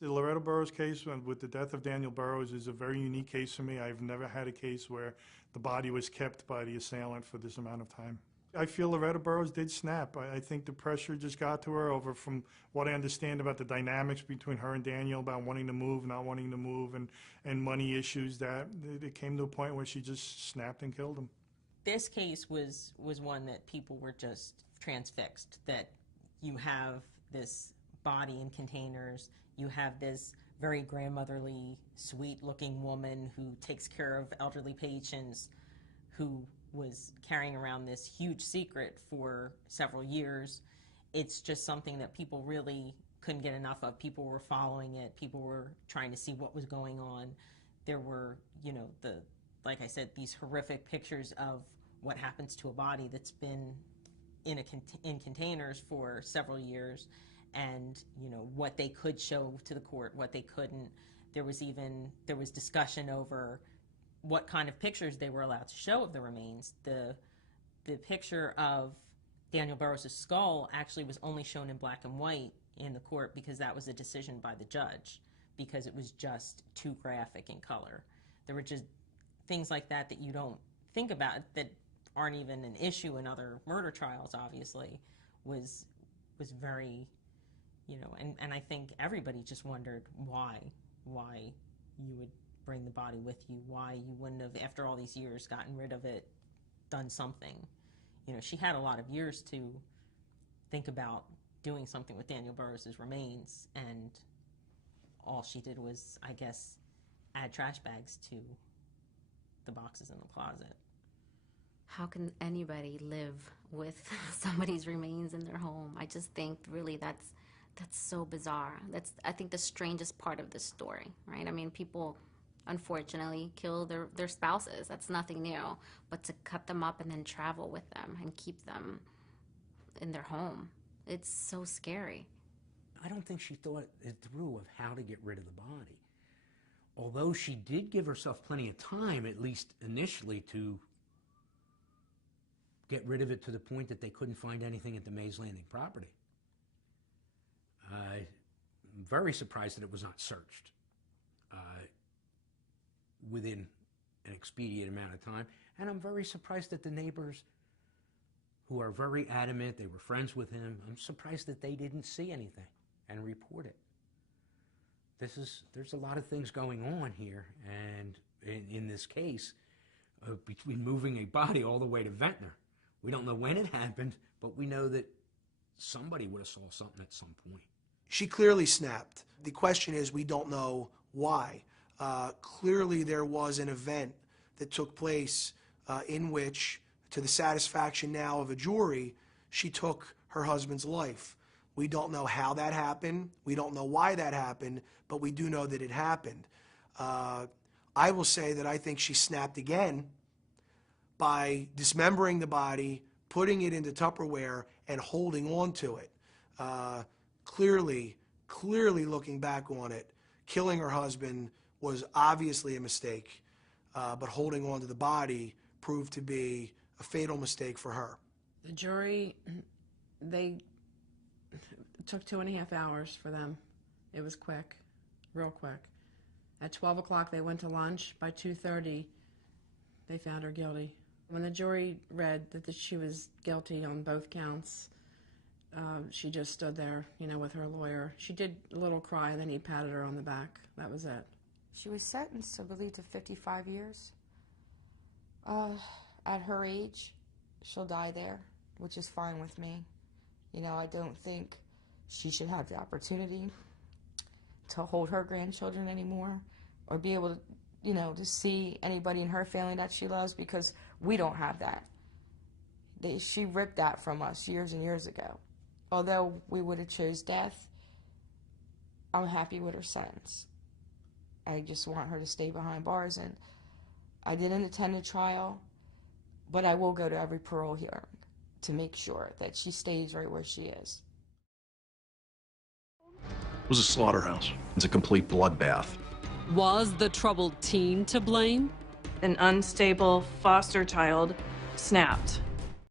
The Loretta Burroughs case with the death of Daniel Burroughs is a very unique case for me. I've never had a case where the body was kept by the assailant for this amount of time. I feel Loretta Burroughs did snap. I think the pressure just got to her over, from what I understand about the dynamics between her and Daniel, about wanting to move, not wanting to move, and money issues, that it came to a point where she just snapped and killed him. This case was one that people were just transfixed, that you have this body in containers, you have this very grandmotherly, sweet-looking woman who takes care of elderly patients, who was carrying around this huge secret for several years. It's just something that people really couldn't get enough of. People were following it. People were trying to see what was going on. There were, you know, like I said, these horrific pictures of what happens to a body that's been in containers for several years, and, you know, what they could show to the court, what they couldn't. There was discussion over what kind of pictures they were allowed to show of the remains. The picture of Daniel Burroughs' skull actually was only shown in black and white in the court because that was a decision by the judge, because it was just too graphic in color. There were just things like that that you don't think about, that aren't even an issue in other murder trials, obviously, was very, you know, and I think everybody just wondered why you would bring the body with you, why you wouldn't have, after all these years, gotten rid of it, done something. You know, she had a lot of years to think about doing something with Daniel Burroughs' remains, and all she did was, I guess, add trash bags to the boxes in the closet. How can anybody live with somebody's remains in their home? I just think really that's so bizarre. That's, I think, the strangest part of this story, right? I mean, people unfortunately kill their spouses. That's nothing new. But to cut them up and then travel with them and keep them in their home, it's so scary. I don't think she thought it through of how to get rid of the body. Although she did give herself plenty of time, at least initially, to get rid of it to the point that they couldn't find anything at the Mays Landing property. I'm very surprised that it was not searched within an expedient amount of time. And I'm very surprised that the neighbors, who are very adamant, they were friends with him, I'm surprised that they didn't see anything and report it. There's a lot of things going on here, and in this case, between moving a body all the way to Ventnor. We don't know when it happened, but we know that somebody would have saw something at some point. She clearly snapped. The question is, we don't know why. Clearly there was an event that took place in which, to the satisfaction now of a jury, she took her husband's life. We don't know how that happened. We don't know why that happened, but we do know that it happened. I will say that I think she snapped again by dismembering the body, putting it into Tupperware, and holding on to it. Clearly looking back on it, killing her husband was obviously a mistake, but holding on to the body proved to be a fatal mistake for her. The jury, it took 2.5 hours for them. It was quick, real quick. At 12 o'clock, they went to lunch. By 2:30, they found her guilty. When the jury read that she was guilty on both counts, she just stood there, you know, with her lawyer. She did a little cry, and then he patted her on the back. That was it. She was sentenced, I believe, to 55 years. At her age, she'll die there, which is fine with me. You know, I don't think she should have the opportunity to hold her grandchildren anymore, or be able to, you know, to see anybody in her family that she loves, because we don't have that. She ripped that from us years and years ago. Although we would have chose death, I'm happy with her sentence. I just want her to stay behind bars, and I didn't attend a trial, but I will go to every parole hearing to make sure that she stays right where she is. It was a slaughterhouse. It's a complete bloodbath. Was the troubled teen to blame? An unstable foster child snapped.